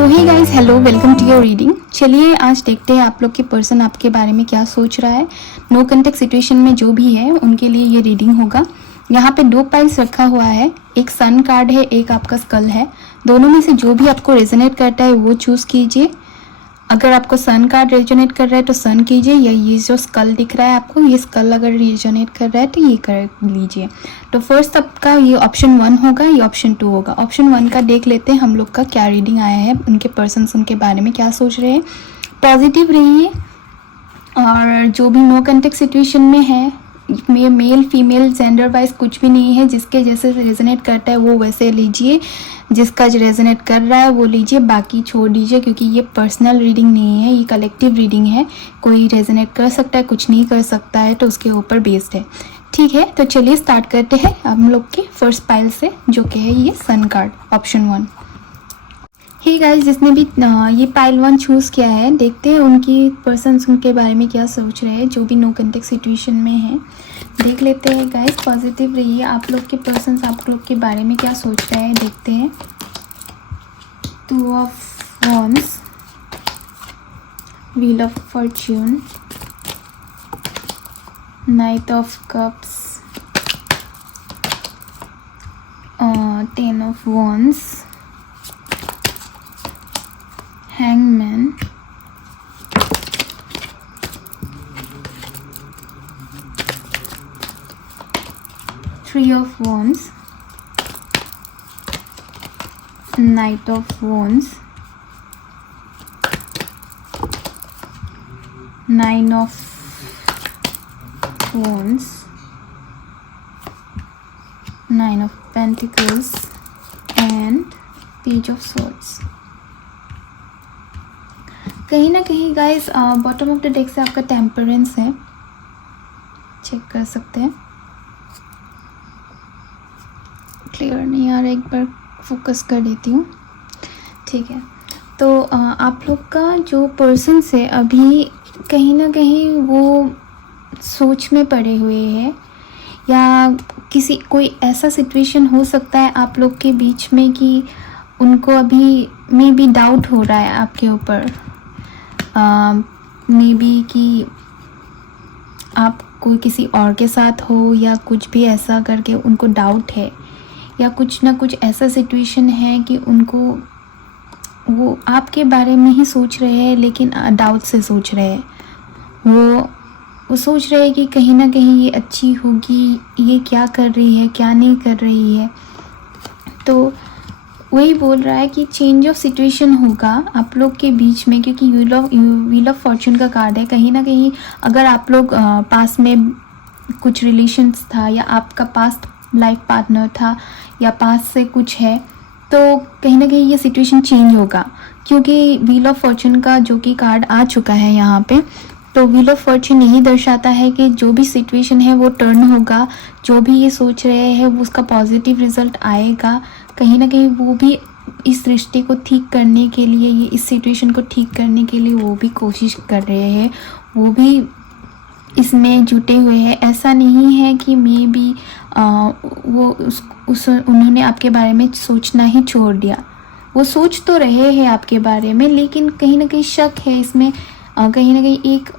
So hey guys, hello, welcome to your reading. चलिए आज देखते हैं आप लोग के पर्सन आपके बारे में क्या सोच रहा है। नो कॉन्टेक्ट सिचुएशन में जो भी है उनके लिए ये रीडिंग होगा। यहाँ पे 2 पाइल्स रखा हुआ है, एक सन कार्ड है, एक आपका स्कल है। दोनों में से जो भी आपको रेजोनेट करता है वो चूज़ कीजिए। अगर आपको सन कार्ड रेजोनेट कर रहा है तो सन कीजिए, या ये जो स्कल दिख रहा है आपको, ये स्कल अगर रेजोनेट कर रहा है तो ये कर लीजिए। तो फर्स्ट आपका ये ऑप्शन 1 होगा, ये ऑप्शन 2 होगा। ऑप्शन 1 का देख लेते हैं हम लोग का क्या रीडिंग आया है, उनके पर्सन्स उनके बारे में क्या सोच रहे हैं। पॉजिटिव रहिए, और जो भी नो कॉन्टेक्ट सिचुएशन में है, ये मेल फीमेल जेंडर वाइज कुछ भी नहीं है। जिसके जैसे रेजोनेट करता है वो वैसे लीजिए, जिसका जो रेजोनेट कर रहा है वो लीजिए, बाकी छोड़ दीजिए, क्योंकि ये पर्सनल रीडिंग नहीं है, ये कलेक्टिव रीडिंग है। कोई रेजोनेट कर सकता है, कुछ नहीं कर सकता है, तो उसके ऊपर बेस्ड है। ठीक है, तो चलिए स्टार्ट करते हैं हम लोग के फर्स्ट पाइल से, जो कि है ये sun card, option 1। Hey guys, जिसने भी ये पाइल 1 चूज़ किया है, देखते हैं उनकी पर्सन्स उनके बारे में क्या सोच रहे हैं, जो भी नो कॉन्टेक्ट सिचुएशन में है। देख लेते हैं गाइस, पॉजिटिव रहिए, आप लोग के पर्सन्स आप लोग के बारे में क्या सोच रहे हैं, देखते हैं। 2 of wands, wheel of Fortune, night of cups, 10 of wands, Hangman, 3 of Wands, Knight of Wands, 9 of Wands, 9 of Pentacles and Page of Swords। कहीं ना कहीं guys bottom of the deck से आपका टेम्परेंस है, चेक कर सकते हैं। Clear नहीं आ रहा, एक बार फोकस कर देती हूँ। ठीक है, तो आप लोग का जो पर्सन है अभी कहीं ना कहीं वो सोच में पड़े हुए हैं, या कोई ऐसा सिचुएशन हो सकता है आप लोग के बीच में कि उनको अभी मे बी डाउट हो रहा है आपके ऊपर। मे बी कि आप कोई किसी और के साथ हो, या कुछ भी ऐसा करके उनको डाउट है, या कुछ ना कुछ ऐसा सिचुएशन है कि उनको वो आपके बारे में ही सोच रहे हैं, लेकिन डाउट से सोच रहे हैं। वो सोच रहे हैं कि कहीं ना कहीं ये अच्छी होगी, ये क्या कर रही है, क्या नहीं कर रही है। तो वही बोल रहा है कि चेंज ऑफ सिचुएशन होगा आप लोग के बीच में, क्योंकि व्हील ऑफ फॉर्च्यून का कार्ड है। कहीं ना कहीं अगर आप लोग पास में कुछ रिलेशंस था, या आपका पास्ट लाइफ पार्टनर था, या पास से कुछ है, तो कहीं ना कहीं ये सिचुएशन चेंज होगा, क्योंकि व्हील ऑफ फॉर्च्यून का जो कि कार्ड आ चुका है यहाँ पे। तो व्हील ऑफ फॉर्च्यून यही दर्शाता है कि जो भी सिचुएशन है वो टर्न होगा, जो भी ये सोच रहे हैं वो उसका पॉजिटिव रिजल्ट आएगा। कहीं ना कहीं वो भी इस रिश्ते को ठीक करने के लिए, ये इस सिचुएशन को ठीक करने के लिए वो भी कोशिश कर रहे हैं, वो भी इसमें जुटे हुए हैं। ऐसा नहीं है कि मे बी उन्होंने आपके बारे में सोचना ही छोड़ दिया। वो सोच तो रहे हैं आपके बारे में, लेकिन कहीं ना कहीं शक है इसमें। कहीं ना कहीं एक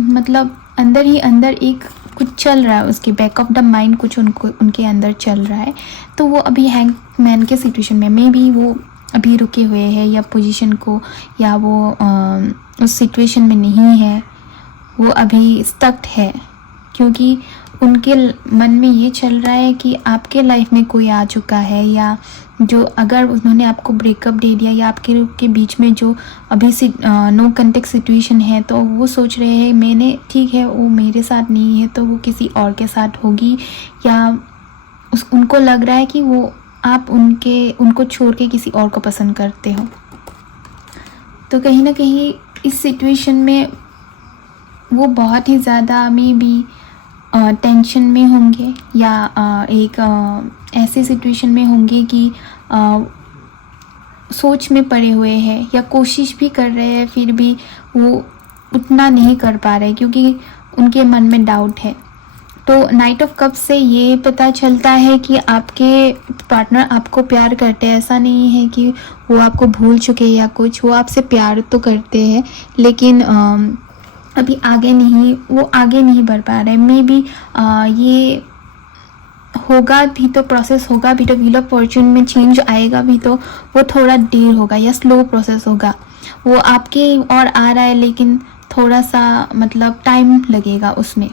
मतलब अंदर ही अंदर एक कुछ चल रहा है, उसके बैक ऑफ द माइंड कुछ उनके अंदर चल रहा है। तो वो अभी हैंगमैन के सिचुएशन में मे बी वो अभी रुके हुए हैं, या पोजीशन को, या वो उस सिचुएशन में नहीं है, वो अभी स्टक्ड है, क्योंकि उनके मन में ये चल रहा है कि आपके लाइफ में कोई आ चुका है, या जो अगर उन्होंने आपको ब्रेकअप दे दिया, या आपके बीच में जो अभी से नो कॉन्टेक्ट सिचुएशन है, तो वो सोच रहे हैं मैंने, ठीक है वो मेरे साथ नहीं है तो वो किसी और के साथ होगी, या उनको लग रहा है कि वो आप उनको छोड़ के किसी और को पसंद करते हो। तो कहीं ना कहीं इस सिचुएशन में वो बहुत ही ज़्यादा मे बी टेंशन में होंगे, या एक ऐसे सिचुएशन में होंगे कि सोच में पड़े हुए हैं, या कोशिश भी कर रहे हैं, फिर भी वो उतना नहीं कर पा रहे, क्योंकि उनके मन में डाउट है। तो नाइट ऑफ कप से ये पता चलता है कि आपके पार्टनर आपको प्यार करते हैं। ऐसा नहीं है कि वो आपको भूल चुके हैं या कुछ, वो आपसे प्यार तो करते हैं लेकिन अभी वो आगे नहीं बढ़ पा रहे। मे बी ये होगा भी तो, प्रोसेस होगा भी तो, व्हील ऑफ फॉर्च्यून में चेंज आएगा भी तो वो थोड़ा देर होगा या स्लो प्रोसेस होगा। वो आपके और आ रहा है लेकिन थोड़ा सा मतलब टाइम लगेगा उसमें।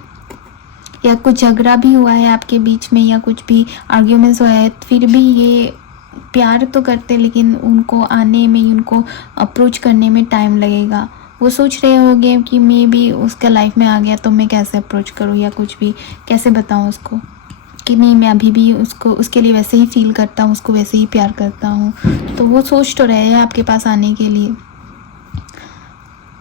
या कुछ झगड़ा भी हुआ है आपके बीच में या कुछ भी आर्ग्यूमेंट्स हुआ है, फिर भी ये प्यार तो करते लेकिन उनको आने में, उनको अप्रोच करने में टाइम लगेगा। वो सोच रहे होंगे कि मे बी उसका लाइफ में आ गया तो मैं कैसे अप्रोच करूँ या कुछ भी कैसे बताऊँ उसको कि नहीं, मैं अभी भी उसके लिए वैसे ही फील करता हूँ, उसको वैसे ही प्यार करता हूँ। तो वो सोच तो रहे हैं आपके पास आने के लिए,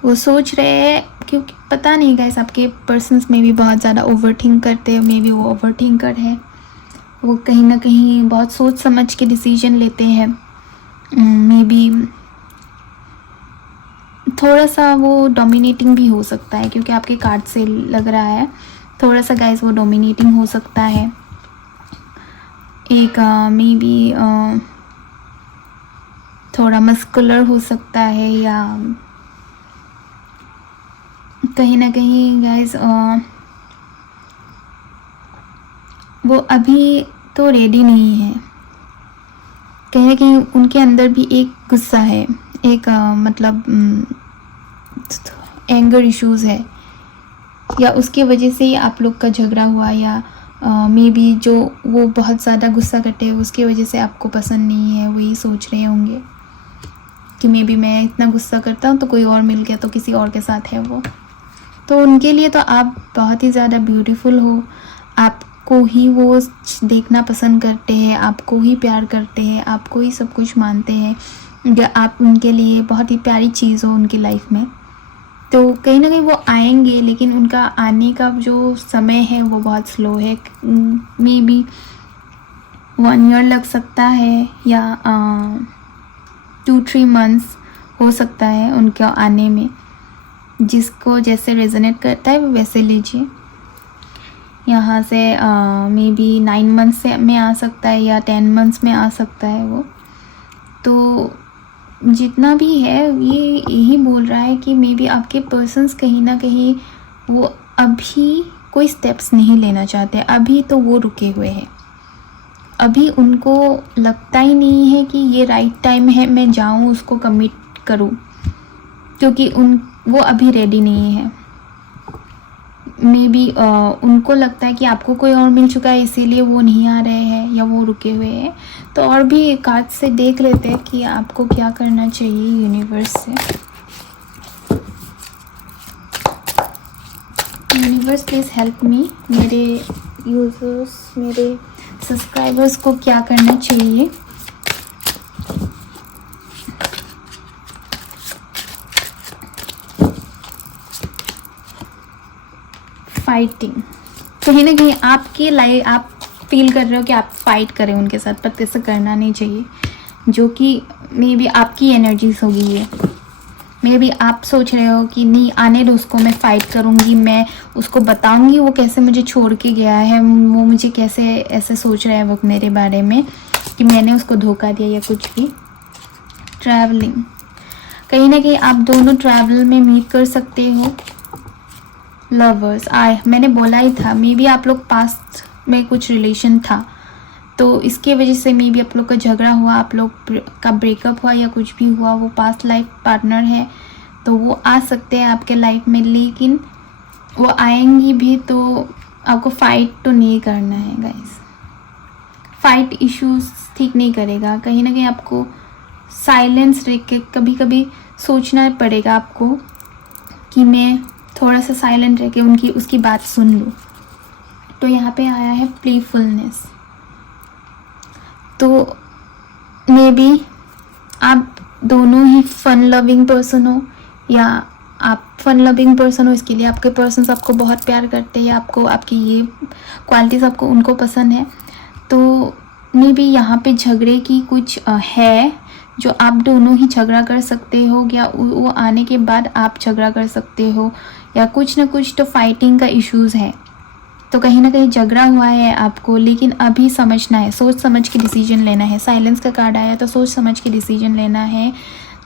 वो सोच रहे हैं। क्योंकि पता नहीं गाइस, आपके पर्सन्स में भी बहुत ज़्यादा ओवरथिंक करते हैं। मे बी वो ओवरथिंकर है, वो कहीं ना कहीं बहुत सोच समझ के डिसीजन लेते हैं। मे बी थोड़ा सा वो डोमिनेटिंग भी हो सकता है, क्योंकि आपके कार्ड से लग रहा है थोड़ा सा गाइस वो डोमिनेटिंग हो सकता है। एक मे बी थोड़ा मस्कुलर हो सकता है, या कहीं ना कहीं गाइस वो अभी तो रेडी नहीं है। कहीं ना कहीं उनके अंदर भी एक गुस्सा है, एक मतलब एंगर इश्यूज है, या उसके वजह से ही आप लोग का झगड़ा हुआ, या मे बी जो वो बहुत ज़्यादा गुस्सा करते हैं उसकी वजह से आपको पसंद नहीं है। वही सोच रहे होंगे कि मे बी मैं इतना गुस्सा करता हूँ तो कोई और मिल गया तो किसी और के साथ है वो। तो उनके लिए तो आप बहुत ही ज़्यादा ब्यूटीफुल हो, आपको ही वो देखना पसंद करते हैं, आपको ही प्यार करते हैं, आपको ही सब कुछ मानते हैं, आप उनके लिए बहुत ही प्यारी चीज़ हो उनकी लाइफ में। तो कहीं ना कहीं वो आएंगे, लेकिन उनका आने का जो समय है वो बहुत स्लो है। मे बी 1 ईयर लग सकता है, या 2-3 मंथ्स हो सकता है उनके आने में। जिसको जैसे रेजोनेट करता है वो वैसे लीजिए। यहाँ से मे बी 9 मंथ्स में आ सकता है या 10 मंथ्स में आ सकता है वो। तो जितना भी है ये यही बोल रहा है कि मे बी आपके पर्सन्स कहीं ना कहीं वो अभी कोई स्टेप्स नहीं लेना चाहते। अभी तो वो रुके हुए हैं, अभी उनको लगता ही नहीं है कि ये राइट टाइम है मैं जाऊँ उसको कमिट करूँ, क्योंकि वो अभी रेडी नहीं है। मे बी उनको लगता है कि आपको कोई और मिल चुका है इसीलिए वो नहीं आ रहे हैं या वो रुके हुए हैं। तो और भी कार्ड से देख लेते हैं कि आपको क्या करना चाहिए यूनिवर्स से। यूनिवर्स प्लीज़ हेल्प मी, मेरे यूजर्स, मेरे सब्सक्राइबर्स को क्या करना चाहिए। फाइटिंग, कहीं ना कहीं आपकी लाइफ आप फील कर रहे हो कि आप फाइट करें उनके साथ, पर ऐसा करना नहीं चाहिए। जो कि मे बी आपकी एनर्जीज होगी ये। मे बी आप सोच रहे हो कि नहीं आने दो उसको, मैं फ़ाइट करूँगी, मैं उसको बताऊँगी वो कैसे मुझे छोड़ के गया है, वो मुझे कैसे ऐसे सोच रहा है वो मेरे बारे में कि मैंने उसको धोखा दिया या कुछ भी। ट्रैवलिंग, कहीं ना कहीं आप दोनों ट्रैवल में मीट कर सकते हो। लवर्स मैंने बोला ही था, मे बी आप लोग पास्ट में कुछ रिलेशन था तो इसके वजह से मे बी आप लोग का झगड़ा हुआ, आप लोग का ब्रेकअप हुआ या कुछ भी हुआ। वो पास्ट लाइफ पार्टनर है तो वो आ सकते हैं आपके लाइफ में, लेकिन वो आएंगी भी तो आपको फाइट तो नहीं करना है गाइस। फाइट इश्यूज ठीक नहीं करेगा। कहीं ना कहीं आपको साइलेंस रह के कभी कभी सोचना पड़ेगा आपको कि मैं थोड़ा सा साइलेंट रह के उसकी बात सुन लूँ। तो यहाँ पे आया है प्लेफुलनेस। तो मे बी आप दोनों ही फन लविंग पर्सन हो, या आप फन लविंग पर्सन हो, इसके लिए आपके पर्सन्स आपको बहुत प्यार करते हैं, आपको आपकी ये क्वालिटीज़ आपको उनको पसंद है। तो मे बी यहाँ पे झगड़े की कुछ है जो आप दोनों ही झगड़ा कर सकते हो, या वो आने के बाद आप झगड़ा कर सकते हो, या कुछ ना कुछ तो फाइटिंग का इश्यूज़ है। तो कहीं ना कहीं झगड़ा हुआ है आपको, लेकिन अभी समझना है, सोच समझ के डिसीजन लेना है। साइलेंस का कार्ड आया तो सोच समझ के डिसीजन लेना है,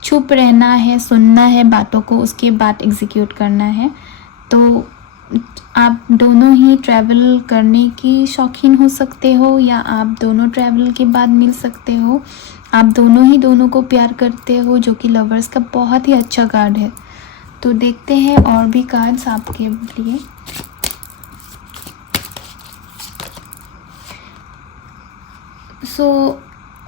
चुप रहना है, सुनना है बातों को, उसके बाद एग्जीक्यूट करना है। तो आप दोनों ही ट्रैवल करने की शौकीन हो सकते हो, या आप दोनों ट्रैवल के बाद मिल सकते हो। आप दोनों ही दोनों को प्यार करते हो, जो कि लवर्स का बहुत ही अच्छा कार्ड है। तो देखते हैं और भी कार्ड्स आपके लिए।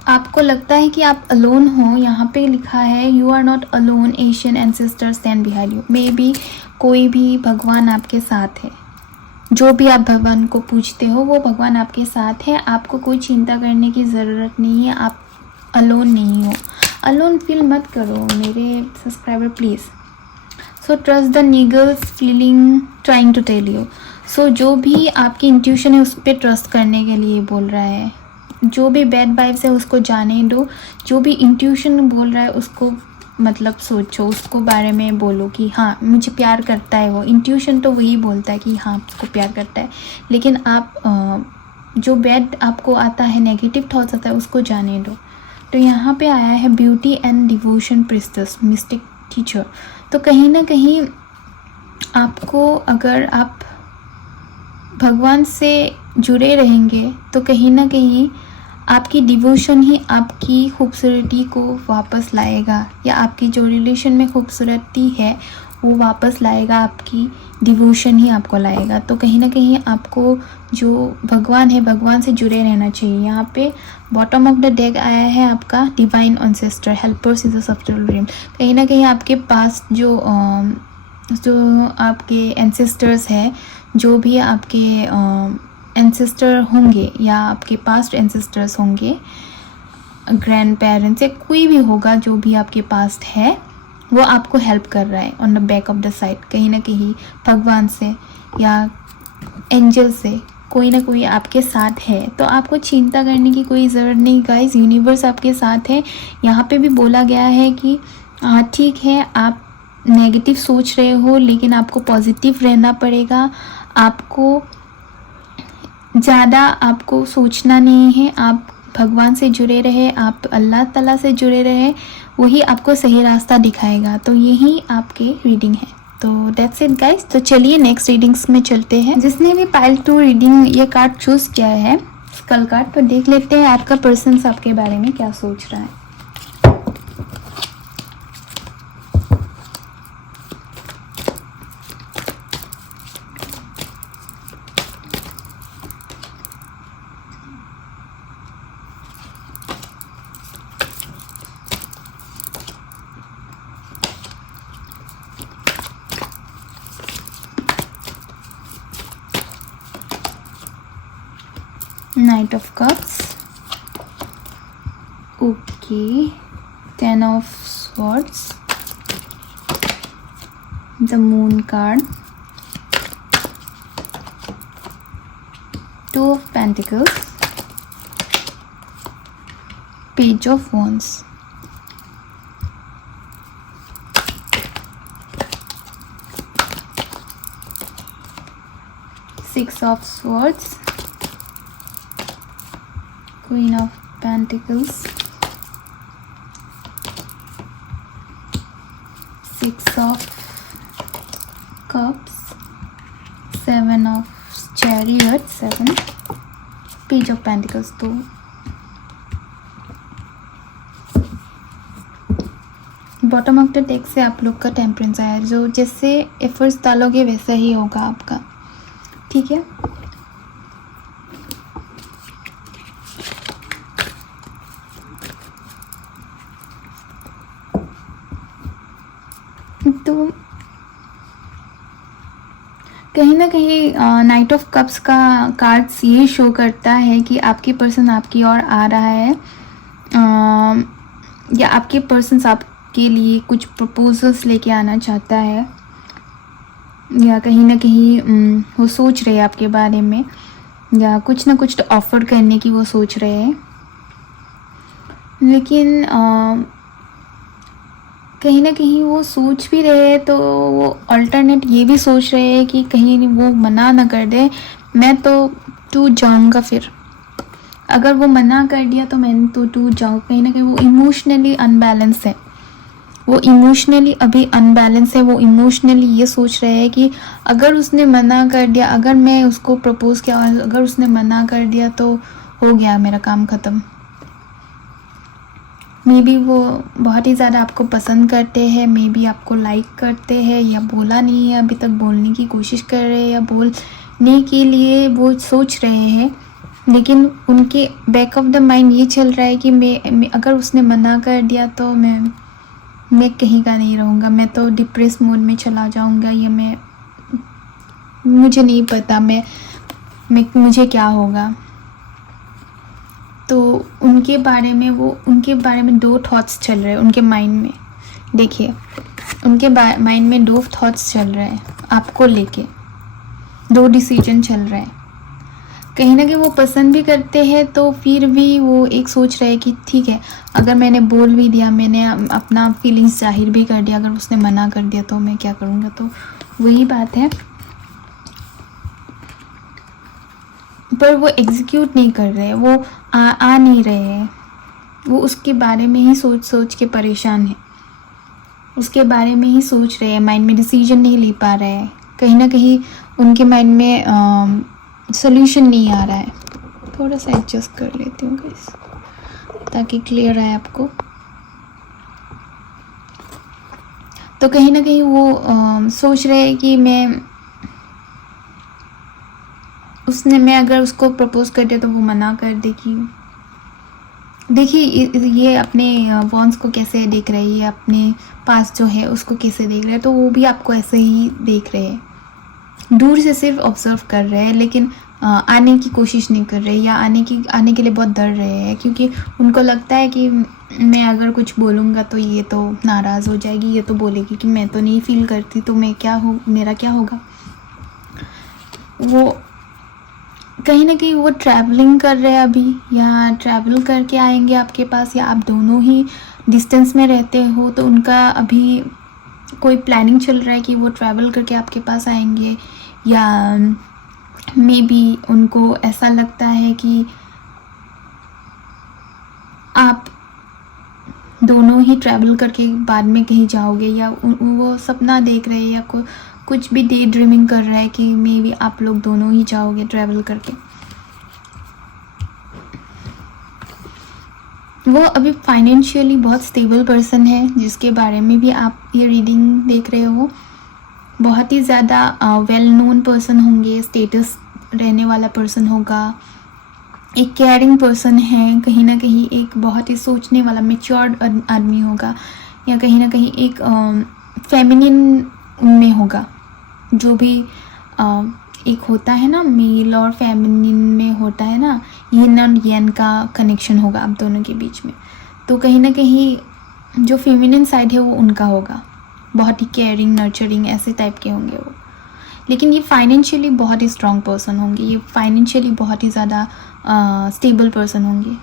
आपको लगता है कि आप अलोन हो। यहाँ पे लिखा है you are not alone, Asian ancestors stand behind you. Maybe कोई भी भगवान आपके साथ है। जो भी आप भगवान को पूछते हो वो भगवान आपके साथ है। आपको कोई चिंता करने की ज़रूरत नहीं है, आप अलोन नहीं हो। अलोन फील मत करो मेरे subscriber please. So trust the नीगल्स feeling trying to tell you. So जो भी आपकी इंट्यूशन है उस पर ट्रस्ट करने के लिए बोल रहा है। जो भी बैड वाइब्स है उसको जाने दो। जो भी इंट्यूशन बोल रहा है उसको मतलब सोचो, उसको बारे में बोलो कि हाँ मुझे प्यार करता है। वो इंट्यूशन तो वही बोलता है कि हाँ उसको प्यार करता है, लेकिन आप जो बैड आपको आता है, नेगेटिव थॉट्स आता है, उसको जाने दो। तो यहाँ पे आया है beauty and devotion priests mistake teacher. तो कहीं ना कहीं आपको, अगर आप भगवान से जुड़े रहेंगे तो कहीं ना कहीं आपकी डिवोशन ही आपकी खूबसूरती को वापस लाएगा, या आपकी जो रिलेशन में खूबसूरती है वो वापस लाएगा। आपकी डिवोशन ही आपको लाएगा। तो कहीं ना कहीं आपको जो भगवान है, भगवान से जुड़े रहना चाहिए। यहाँ पे बॉटम ऑफ द डेक आया है आपका divine ancestor, helpers is a subtle dream. कहीं ना कहीं आपके पास जो आपके एंसेस्टर्स है, जो भी आपके एंसेस्टर होंगे या आपके पास्ट एंसेस्टर्स होंगे, ग्रैंड पेरेंट्स या कोई भी होगा जो भी आपके पास्ट है, वो आपको हेल्प कर रहा है on the back of the side. कहीं ना कहीं भगवान से या एंजल से कोई ना कोई आपके साथ है। तो आपको चिंता करने की कोई ज़रूरत नहीं गाइस, यूनिवर्स आपके साथ है। यहाँ पे भी बोला गया है कि हाँ ठीक है, आप नेगेटिव सोच रहे हो लेकिन आपको पॉजिटिव रहना पड़ेगा। आपको ज़्यादा आपको सोचना नहीं है। आप भगवान से जुड़े रहे, आप अल्लाह ताला से जुड़े रहे, वही आपको सही रास्ता दिखाएगा। तो यही आपके रीडिंग है। तो दैट्स इट गाइस। तो चलिए नेक्स्ट रीडिंग्स में चलते हैं। जिसने भी पाइल 2 रीडिंग ये कार्ड चूज़ किया है, स्कल कार्ड, तो देख लेते हैं आपका पर्सन आपके बारे में क्या सोच रहा है। Knight of Cups, okay, 10 of Swords, the Moon card, 2 of Pentacles, Page of Wands, 6 of Swords, Queen of Pentacles, 6 of Cups, 7 of Chariot, 7, Page of Pentacles। तो बॉटम ऑफ द डेक से आप लोग का टेम्परेंस आया, जो जैसे efforts डालोगे वैसा ही होगा आपका, ठीक है। तो कहीं ना कहीं नाइट ऑफ कप्स का कार्ड्स ये शो करता है कि आपकी पर्सन आपकी ओर आ रहा है, या आपके पर्सन आपके लिए कुछ प्रपोजल्स लेके आना चाहता है, या कहीं ना कहीं वो सोच रहे हैं आपके बारे में, या कुछ ना कुछ तो ऑफर करने की वो सोच रहे हैं। लेकिन कहीं ना कहीं वो सोच भी रहे हैं तो वो अल्टरनेट ये भी सोच रहे हैं कि कहीं वो मना ना कर दे, मैं तो टूट जाऊंगा फिर। अगर वो मना कर दिया तो मैं तो टूट जाऊँ। कहीं ना कहीं वो इमोशनली अनबैलेंस है, वो इमोशनली अभी अनबैलेंस है। वो इमोशनली ये सोच रहे हैं कि अगर उसने मना कर दिया, अगर मैं उसको प्रपोज किया और अगर उसने मना कर दिया तो हो गया मेरा काम ख़त्म। मे बी वो बहुत ही ज़्यादा आपको पसंद करते हैं, मे बी आपको लाइक करते हैं, या बोला नहीं है अभी तक, बोलने की कोशिश कर रहे हैं, या बोलने के लिए वो सोच रहे हैं। लेकिन उनके बैक ऑफ द माइंड ये चल रहा है कि मैं अगर उसने मना कर दिया तो मैं कहीं का नहीं रहूँगा, मैं तो डिप्रेस मोड में चला जाऊँगा, या मुझे नहीं पता मुझे क्या होगा। तो उनके बारे में दो थॉट्स चल रहे हैं उनके माइंड में। देखिए, उनके माइंड में दो थॉट्स चल रहे हैं आपको लेके, दो डिसीजन चल रहे हैं। कहीं ना कहीं वो पसंद भी करते हैं, तो फिर भी वो एक सोच रहे हैं कि ठीक है, अगर मैंने बोल भी दिया, मैंने अपना फीलिंग्स जाहिर भी कर दिया, अगर उसने मना कर दिया तो मैं क्या करूँगा। तो वही बात है, पर वो एग्जीक्यूट नहीं कर रहे, वो आ नहीं रहे हैं। वो उसके बारे में ही सोच के परेशान है, उसके बारे में ही सोच रहे हैं, माइंड में डिसीजन नहीं ले पा रहे हैं। कहीं ना कहीं उनके माइंड में सोल्यूशन नहीं आ रहा है। थोड़ा सा एडजस्ट कर लेती हूँ गाइस ताकि क्लियर आए आपको। तो कहीं ना कहीं वो सोच रहे हैं कि मैं अगर उसको प्रपोज कर दिया तो वो मना कर देगी। देखिए ये अपने वॉन्स को कैसे देख रहे हैं, ये अपने पास जो है उसको कैसे देख रहे हैं। तो वो भी आपको ऐसे ही देख रहे हैं, दूर से सिर्फ ऑब्जर्व कर रहे हैं, लेकिन आने की कोशिश नहीं कर रहे, या आने के लिए बहुत डर रहे हैं, क्योंकि उनको लगता है कि मैं अगर कुछ बोलूँगा तो ये तो नाराज़ हो जाएगी, ये तो बोलेगी कि मैं तो नहीं फील करती, तो मेरा क्या होगा। वो कहीं ना कहीं वो ट्रैवलिंग कर रहे हैं अभी, या ट्रैवल करके आएंगे आपके पास, या आप दोनों ही डिस्टेंस में रहते हो तो उनका अभी कोई प्लानिंग चल रहा है कि वो ट्रैवल करके आपके पास आएंगे, या मे बी उनको ऐसा लगता है कि आप दोनों ही ट्रैवल करके बाद में कहीं जाओगे, या वो सपना देख रहे हैं, या कुछ भी डे ड्रीमिंग कर रहा है कि मे बी आप लोग दोनों ही जाओगे ट्रैवल करके। वो अभी फाइनेंशियली बहुत स्टेबल पर्सन है, जिसके बारे में भी आप ये रीडिंग देख रहे हो। बहुत ही ज़्यादा वेल नोन पर्सन होंगे, स्टेटस रहने वाला पर्सन होगा, एक केयरिंग पर्सन है, कहीं ना कहीं एक बहुत ही सोचने वाला मैच्योर्ड आदमी होगा, या कहीं ना कहीं एक फेमिनिन में होगा। जो भी एक होता है ना, मेल और फेमिनिन में होता है ना, यिन और यन का कनेक्शन होगा आप दोनों के बीच में। तो कहीं ना कहीं जो फेमिनिन साइड है वो उनका होगा, बहुत ही केयरिंग, नर्चरिंग ऐसे टाइप के होंगे वो। लेकिन ये फाइनेंशियली बहुत ही स्ट्रॉन्ग पर्सन होंगे, ये फाइनेंशियली बहुत ही ज़्यादा स्टेबल पर्सन होंगे,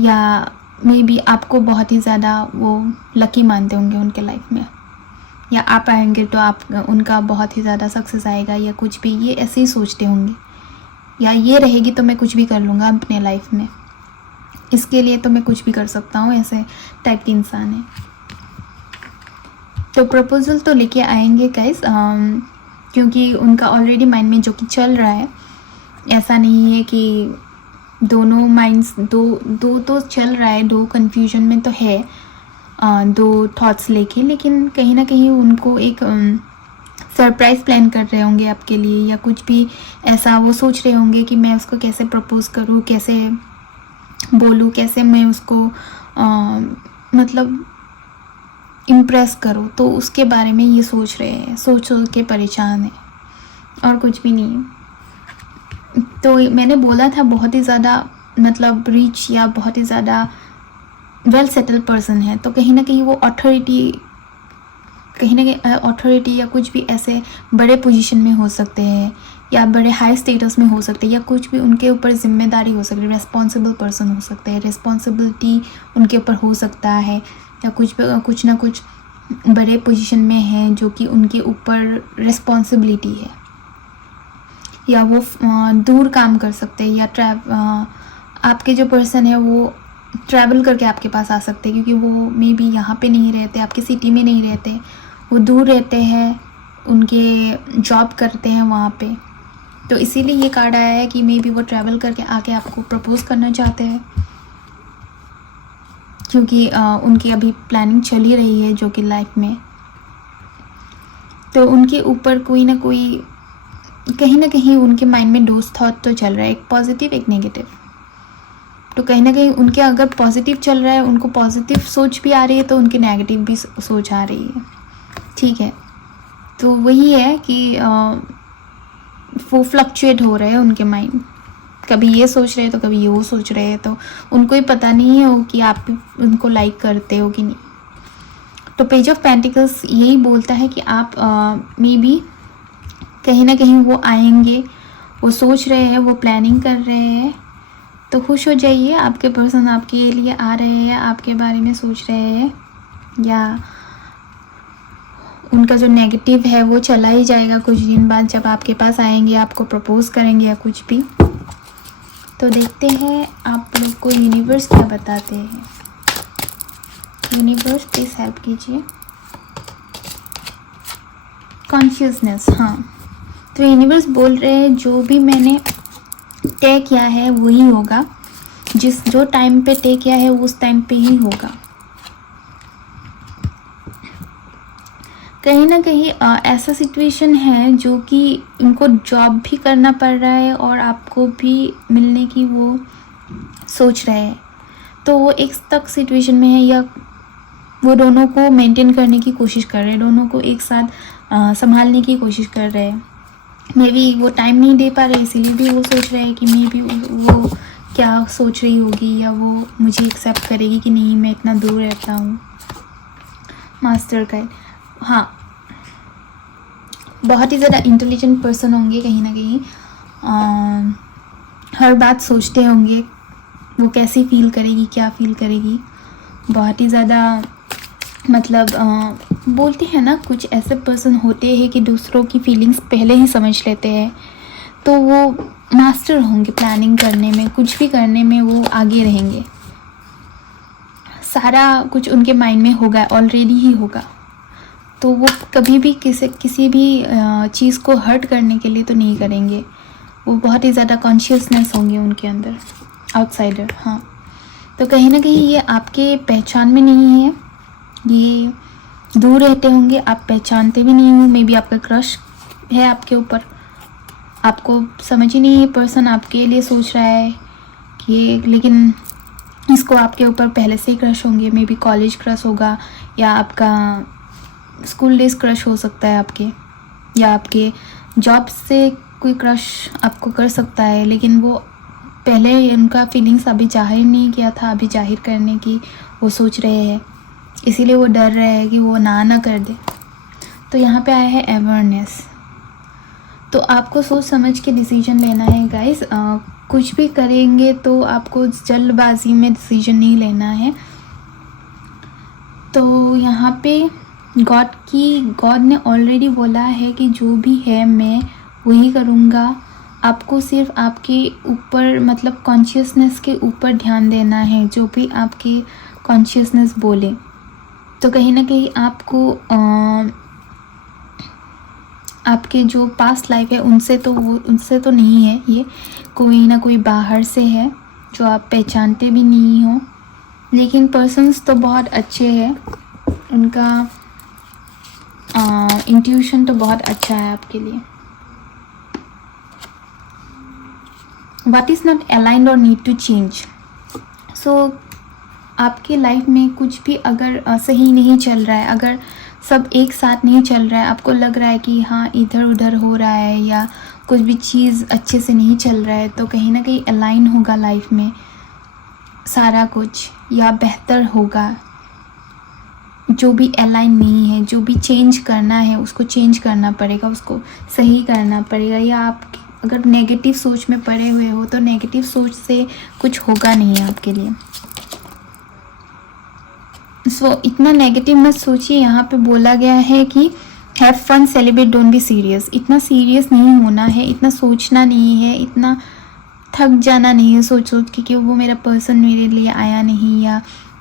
या मे बी आपको बहुत ही ज़्यादा वो लकी मानते होंगे उनके लाइफ में, या आप आएंगे तो आप उनका बहुत ही ज़्यादा सक्सेस आएगा, या कुछ भी ये ऐसे ही सोचते होंगे, या ये रहेगी तो मैं कुछ भी कर लूँगा अपने लाइफ में, इसके लिए तो मैं कुछ भी कर सकता हूँ, ऐसे टाइप के इंसान है। तो प्रपोजल तो लेके आएंगे गाइस, क्योंकि उनका ऑलरेडी माइंड में जो कि चल रहा है, ऐसा नहीं है कि दोनों माइंड्स दो तो चल रहा है, दो कन्फ्यूजन में तो है, दो थॉट्स लेके, लेकिन कहीं ना कहीं उनको एक सरप्राइज़ प्लान कर रहे होंगे आपके लिए, या कुछ भी ऐसा वो सोच रहे होंगे कि मैं उसको कैसे प्रपोज करूँ, कैसे बोलूँ, कैसे मैं उसको मतलब इम्प्रेस करूँ। तो उसके बारे में ये सोच रहे हैं, सोच के परेशान है, और कुछ भी नहीं है। तो मैंने बोला था बहुत ही ज़्यादा मतलब रिच, या बहुत ही ज़्यादा वेल सेटल पर्सन है। तो कहीं ना कहीं वो अथॉरिटी या कुछ भी ऐसे बड़े पोजीशन में हो सकते हैं, या बड़े हाई स्टेटस में हो सकते हैं, या कुछ भी उनके ऊपर जिम्मेदारी हो सकती है, रेस्पॉन्सिबल पर्सन हो सकते हैं, रिस्पॉन्सिबिलिटी उनके ऊपर हो सकता है, या कुछ ना कुछ बड़े पोजीशन में है जो कि उनके ऊपर रिस्पॉन्सिबिलिटी है। या वो दूर काम कर सकते हैं, या आपके जो पर्सन है वो ट्रैवल करके आपके पास आ सकते हैं, क्योंकि वो मे बी यहाँ पे नहीं रहते, आपकी सिटी में नहीं रहते, वो दूर रहते हैं, उनके जॉब करते हैं वहाँ पे। तो इसीलिए ये कार्ड आया है कि मे बी वो ट्रैवल करके आके आपको प्रपोज करना चाहते हैं, क्योंकि उनकी अभी प्लानिंग चल ही रही है जो कि लाइफ में। तो उनके ऊपर कोई ना कोई, कहीं ना कहीं उनके माइंड में दो थॉट तो चल रहा है, एक पॉजिटिव एक नेगेटिव। तो कहीं ना कहीं उनके अगर पॉजिटिव चल रहा है, उनको पॉजिटिव सोच भी आ रही है, तो उनकी नेगेटिव भी सोच आ रही है, ठीक है। तो वही है कि वो फ्लक्चुएट हो रहे हैं उनके माइंड, कभी ये सोच रहे हैं तो कभी वो सोच रहे हैं, तो उनको ही पता नहीं है कि आप उनको लाइक करते हो कि नहीं। तो पेज ऑफ पेंटिकल्स यही बोलता है कि आप मे बी कहीं ना कहीं वो आएंगे, वो सोच रहे हैं, वो प्लानिंग कर रहे हैं। तो खुश हो जाइए, आपके पर्सन आपके लिए आ रहे हैं, आपके बारे में सोच रहे हैं, या उनका जो नेगेटिव है वो चला ही जाएगा कुछ दिन बाद, जब आपके पास आएंगे, आपको प्रपोज करेंगे या कुछ भी। तो देखते हैं आप लोग को यूनिवर्स क्या बताते हैं। यूनिवर्स प्लीज हेल्प कीजिए। कॉन्शियसनेस, हाँ। तो यूनिवर्स बोल रहे हैं जो भी मैंने तय किया है वही होगा, जो टाइम पे तय किया है उस टाइम पे ही होगा। कहीं ना कहीं ऐसा सिचुएशन है जो कि उनको जॉब भी करना पड़ रहा है और आपको भी मिलने की वो सोच रहे हैं। तो वो एक तक सिचुएशन में है, या वो दोनों को मेंटेन करने की कोशिश कर रहे हैं, दोनों को एक साथ संभालने की कोशिश कर रहे हैं। मे बी वो टाइम नहीं दे पा रहे, इसीलिए भी वो सोच रहे हैं कि मे बी वो क्या सोच रही होगी, या वो मुझे एक्सेप्ट करेगी कि नहीं, मैं इतना दूर रहता हूँ। मास्टर गाइड, हाँ, बहुत ही ज़्यादा इंटेलिजेंट पर्सन होंगे, कहीं ना कहीं हर बात सोचते होंगे, वो कैसी फील करेगी, क्या फील करेगी। बहुत ही ज़्यादा मतलब बोलते हैं ना, कुछ ऐसे पर्सन होते हैं कि दूसरों की फीलिंग्स पहले ही समझ लेते हैं, तो वो मास्टर होंगे प्लानिंग करने में, कुछ भी करने में वो आगे रहेंगे। सारा कुछ उनके माइंड में होगा, ऑलरेडी ही होगा। तो वो कभी भी किसी भी चीज़ को हर्ट करने के लिए तो नहीं करेंगे। वो बहुत ही ज़्यादा कॉन्शियसनेस होंगे उनके अंदर, आउटसाइडर, हाँ। तो कहीं ना कहीं ये आपके पहचान में नहीं है, ये दूर रहते होंगे, आप पहचानते भी नहीं हो। मे बी आपका क्रश है आपके ऊपर, आपको समझ ही नहीं है पर्सन आपके लिए सोच रहा है कि, लेकिन इसको आपके ऊपर पहले से ही क्रश होंगे। मे बी कॉलेज क्रश होगा, या आपका स्कूल डेज क्रश हो सकता है आपके, या आपके जॉब से कोई क्रश आपको कर सकता है, लेकिन वो पहले उनका फीलिंग्स अभी जाहिर नहीं किया था, अभी जाहिर करने की वो सोच रहे हैं, इसीलिए वो डर रहे हैं कि वो ना कर दे। तो यहाँ पे आया है अवेयरनेस। तो आपको सोच समझ के डिसीजन लेना है गाइस। कुछ भी करेंगे तो आपको जल्दबाजी में डिसीजन नहीं लेना है। तो यहाँ पे गॉड ने ऑलरेडी बोला है कि जो भी है मैं वही करूँगा। आपको सिर्फ आपके ऊपर, मतलब कॉन्शियसनेस के ऊपर ध्यान देना है, जो भी आपकी कॉन्शियसनेस बोले। तो कहीं ना कहीं आपको आपके जो पास्ट लाइफ है उनसे तो नहीं है, ये कोई ना कोई बाहर से है जो आप पहचानते भी नहीं हो। लेकिन पर्सन्स तो बहुत अच्छे हैं, उनका इंट्यूशन तो बहुत अच्छा है आपके लिए। What is not aligned or need to change? So आपके लाइफ में कुछ भी अगर सही नहीं चल रहा है, अगर सब एक साथ नहीं चल रहा है, आपको लग रहा है कि हाँ इधर उधर हो रहा है, या कुछ भी चीज़ अच्छे से नहीं चल रहा है, तो कहीं ना कहीं अलाइन होगा लाइफ में सारा कुछ, या बेहतर होगा। जो भी अलाइन नहीं है, जो भी चेंज करना है उसको चेंज करना पड़ेगा, उसको सही करना पड़ेगा। या आप अगर नेगेटिव सोच में पड़े हुए हो तो नेगेटिव सोच से कुछ होगा नहीं आपके लिए। इतना नेगेटिव मत सोचिए। यहाँ पे बोला गया है कि have fun, celebrate, don't be serious. इतना सीरियस नहीं होना है, इतना सोचना नहीं है, इतना थक जाना नहीं है सोच सोच के कि वो मेरा पर्सन मेरे लिए आया नहीं या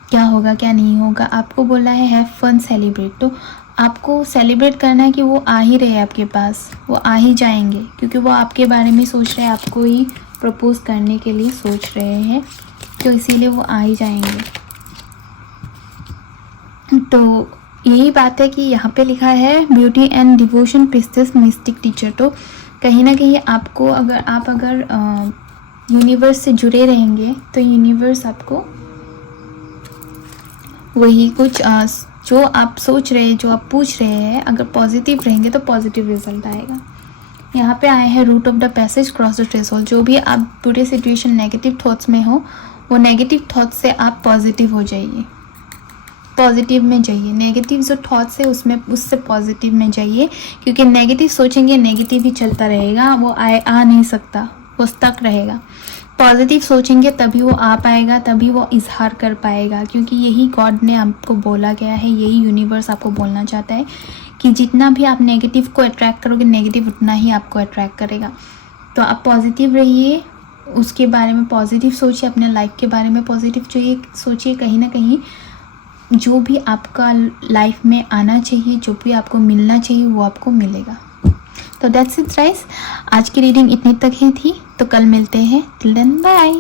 क्या होगा क्या नहीं होगा। आपको बोला है हैव फन सेलिब्रेट, तो आपको सेलिब्रेट करना है कि वो आ ही रहे आपके पास, वो आ ही जाएंगे, क्योंकि वो आपके बारे में सोच रहे हैं, आपको ही प्रपोज करने के लिए सोच रहे हैं, तो इसीलिए वो आ ही जाएंगे। तो यही बात है कि यहाँ पे लिखा है beauty and devotion princess mistake teacher. तो कहीं ना कहीं आपको अगर यूनिवर्स से जुड़े रहेंगे तो यूनिवर्स आपको वही कुछ जो आप सोच रहे हैं, जो आप पूछ रहे हैं, अगर पॉजिटिव रहेंगे तो पॉजिटिव रिजल्ट आएगा। यहाँ पे आए हैं rite of the passage, cross the threshold. जो भी आप पूरे सिचुएशन नेगेटिव थॉट्स में हो, वो नेगेटिव थॉट्स से आप पॉजिटिव हो जाइए, पॉजिटिव में जाइए। नेगेटिव जो थॉट्स है उससे पॉजिटिव में जाइए, क्योंकि नेगेटिव सोचेंगे नेगेटिव ही चलता रहेगा, वो आ नहीं सकता, वो स्टक रहेगा। पॉजिटिव सोचेंगे तभी वो आ पाएगा, तभी वो इजहार कर पाएगा, क्योंकि यही गॉड ने आपको बोला गया है, यही यूनिवर्स आपको बोलना चाहता है कि जितना भी आप नेगेटिव को अट्रैक्ट करोगे, नेगेटिव उतना ही आपको अट्रैक्ट करेगा। तो आप पॉजिटिव रहिए, उसके बारे में पॉजिटिव सोचिए, अपने लाइफ के बारे में पॉजिटिव सोचिए। कहीं ना कहीं जो भी आपका लाइफ में आना चाहिए, जो भी आपको मिलना चाहिए, वो आपको मिलेगा। तो दैट्स इट गाइस, आज की रीडिंग इतनी तक ही थी, तो कल मिलते हैं। Till then bye.